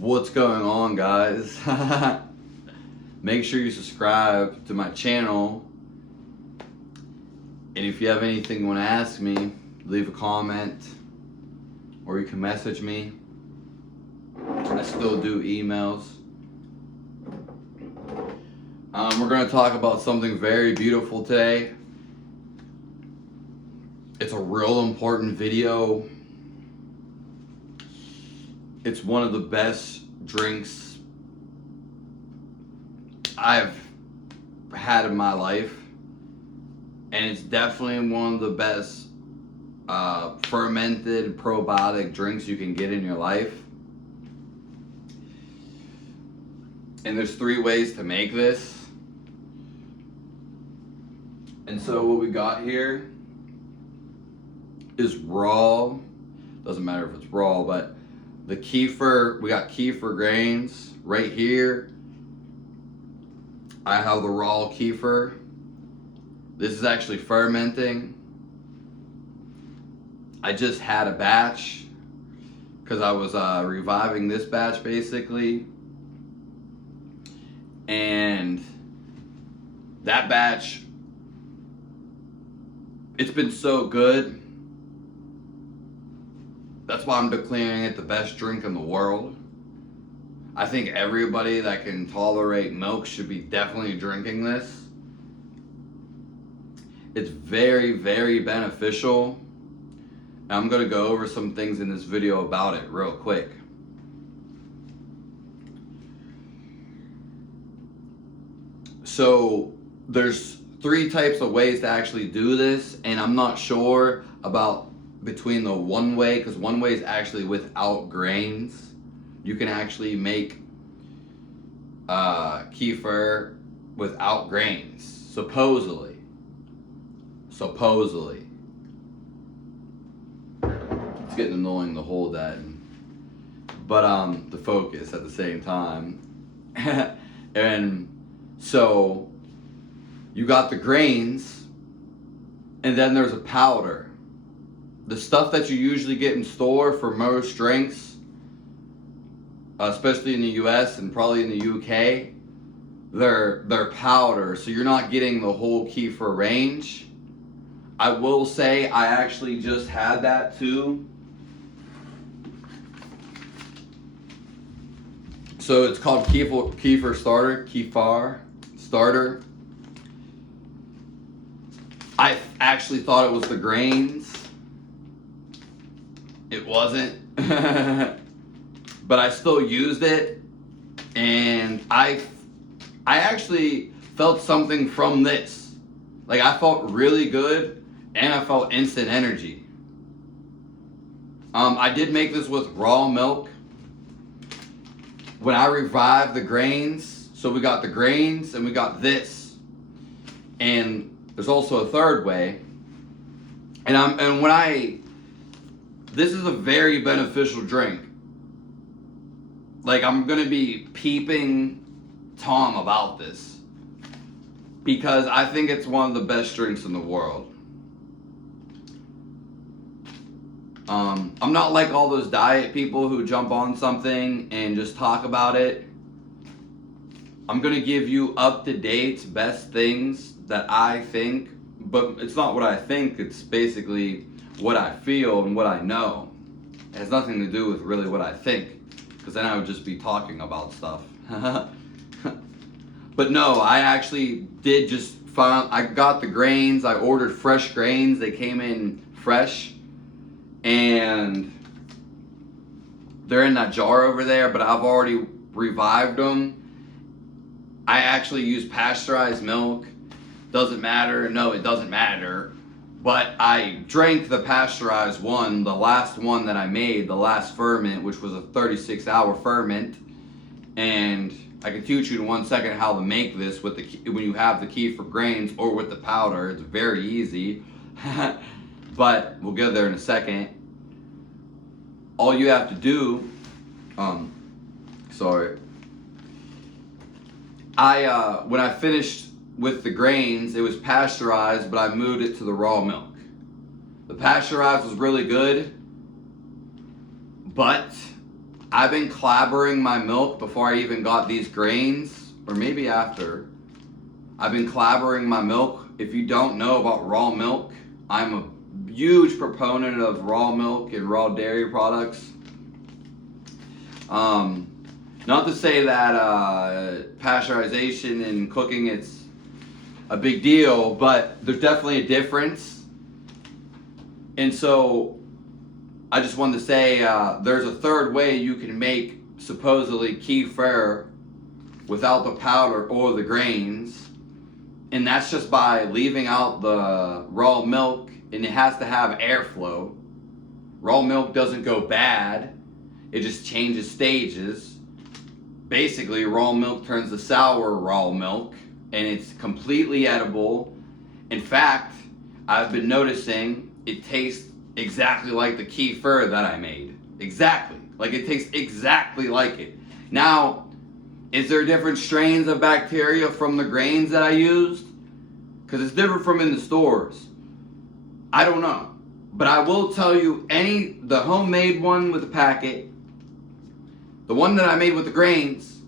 What's going on, guys? Make sure you subscribe to my channel, and if you have anything you want to ask me, leave a comment or you can message me. I still do emails. We're going to talk about something very beautiful today. It's a real important video. It's one of the best drinks I've had in my life, and it's definitely one of the best fermented probiotic drinks you can get in your life. And there's 3 ways to make this. And so what we got here is raw. Doesn't matter if it's raw, but the kefir, we got kefir grains right here. I have the raw kefir. This is actually fermenting. I just had a batch because I was reviving this batch basically. And that batch, it's been so good. That's why I'm declaring it the best drink in the world. I think everybody that can tolerate milk should be definitely drinking this. It's very, very beneficial. And I'm going to go over some things in this video about it real quick. So there's 3 types of ways to actually do this, and I'm not sure about between the one way, because one way is actually without grains. You can actually make kefir without grains, supposedly. It's getting annoying to hold that, but the focus at the same time. And so you got the grains, and then there's a powder. The stuff that you usually get in store for most drinks, especially in the US and probably in the UK, they're powder, so you're not getting the whole kefir range. I will say I actually just had that too. So it's called kefir starter. I actually thought it was the grains. It wasn't. But I still used it, and I actually felt something from this. Like, I felt really good, and I felt instant energy. I did make this with raw milk. When I revived the grains, so we got the grains and we got this, and there's also a 3rd way. This is a very beneficial drink. Like, I'm gonna be peeping Tom about this because I think it's one of the best drinks in the world. I'm not like all those diet people who jump on something and just talk about it. I'm gonna give you up-to-date best things that I think, but it's not what I think, it's basically what I feel and what I know. It has nothing to do with really what I think, because then I would just be talking about stuff. But no, I actually did just find, I got the grains, I ordered fresh grains, they came in fresh, and they're in that jar over there, but I've already revived them. I actually use pasteurized milk. Doesn't matter. No, it doesn't matter. But I drank the pasteurized one, the last one that I made, the last ferment, which was a 36-hour ferment. And I can teach you in 1 second how to make this with when you have the kefir grains or with the powder. It's very easy. But we'll get there in a second. All you have to do, when I finished with the grains, it was pasteurized, but I moved it to the raw milk. The pasteurized was really good, but I've been clabbering my milk before I even got these grains, or maybe after. I've been clabbering my milk. If you don't know about raw milk, I'm a huge proponent of raw milk and raw dairy products. Not to say that pasteurization and cooking it's a big deal, but there's definitely a difference. And so I just wanted to say there's a third way you can make supposedly kefir without the powder or the grains, and that's just by leaving out the raw milk, and it has to have airflow. Raw milk doesn't go bad, it just changes stages. Basically, raw milk turns to sour raw milk, and it's completely edible. In fact, I've been noticing it tastes exactly like the kefir that I made. Exactly. Like, it tastes exactly like it. Now, is there different strains of bacteria from the grains that I used? Because it's different from in the stores. I don't know. But I will tell you, the homemade one with the packet, the one that I made with the grains,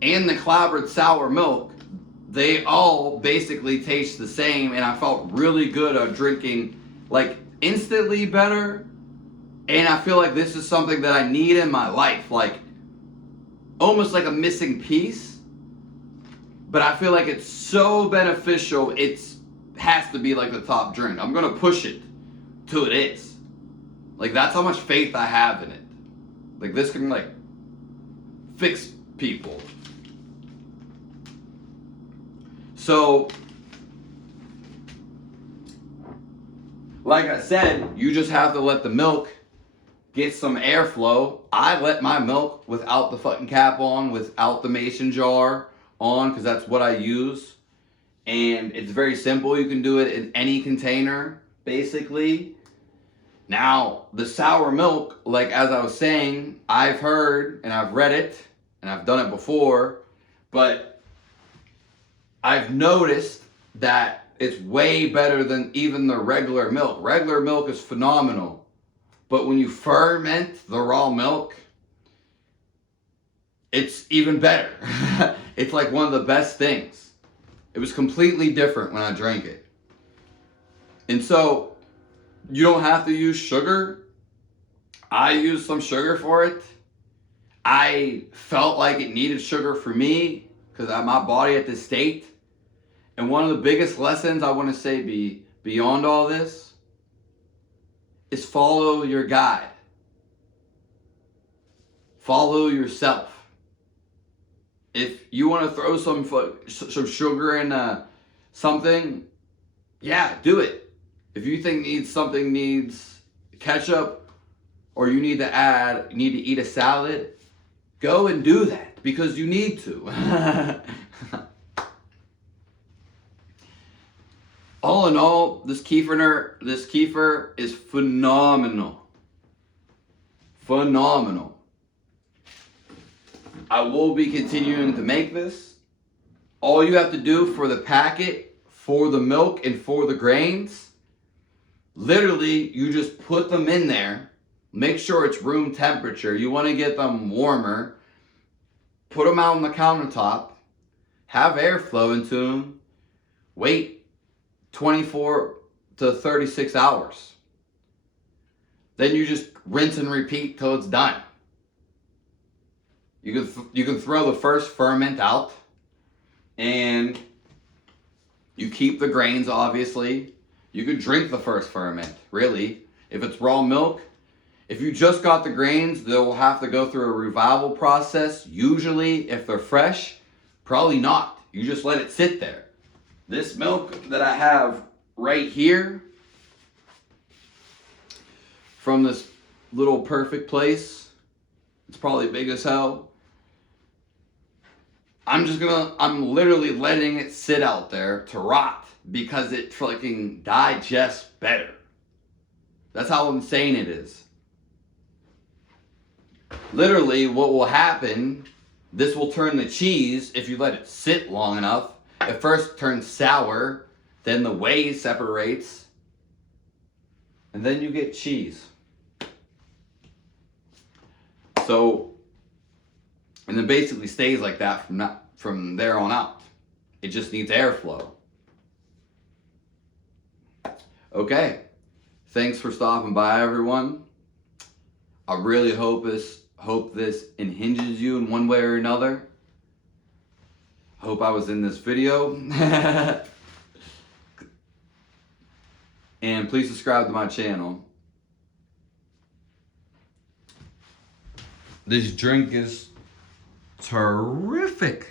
and the clabbered sour milk, they all basically taste the same, and I felt really good at drinking, like, instantly better. And I feel like this is something that I need in my life, like almost like a missing piece. But I feel like it's so beneficial, it has to be like the top drink. I'm gonna push it till it is. Like, that's how much faith I have in it. Like, this can like fix people. So, like I said, you just have to let the milk get some airflow. I let my milk without the fucking cap on, without the mason jar on, because that's what I use. And it's very simple. You can do it in any container, basically. Now, the sour milk, like as I was saying, I've heard and I've read it and I've done it before, but I've noticed that it's way better than even the regular milk. Regular milk is phenomenal, but when you ferment the raw milk, it's even better. It's like one of the best things. It was completely different when I drank it. And so, you don't have to use sugar. I used some sugar for it. I felt like it needed sugar for me because my body at this state. And one of the biggest lessons I want to say beyond all this is follow your guide. Follow yourself. If you want to throw some sugar in something, yeah, do it. If you think something needs ketchup, or you need to eat a salad, go and do that because you need to. All in all, this kefir is phenomenal. Phenomenal. I will be continuing to make this. All you have to do for the packet, for the milk, and for the grains, literally, you just put them in there. Make sure it's room temperature. You want to get them warmer. Put them out on the countertop. Have airflow into them. Wait 24 to 36 hours. Then you just rinse and repeat till it's done. You can throw the first ferment out, and you keep the grains, obviously. You could drink the first ferment, really. If it's raw milk, if you just got the grains, they'll have to go through a revival process. Usually, if they're fresh, probably not. You just let it sit there. This milk that I have right here from this little perfect place, it's probably big as hell. I'm literally letting it sit out there to rot because it fucking digests better. That's how insane it is. Literally, what will happen, this will turn the cheese if you let it sit long enough. It first turns sour, then the whey separates, and then you get cheese. So, it basically stays like that from there on out. It just needs airflow. Okay, thanks for stopping by, everyone. I really hope this unhinges you in one way or another. Hope I was in this video. And please subscribe to my channel. This drink is terrific.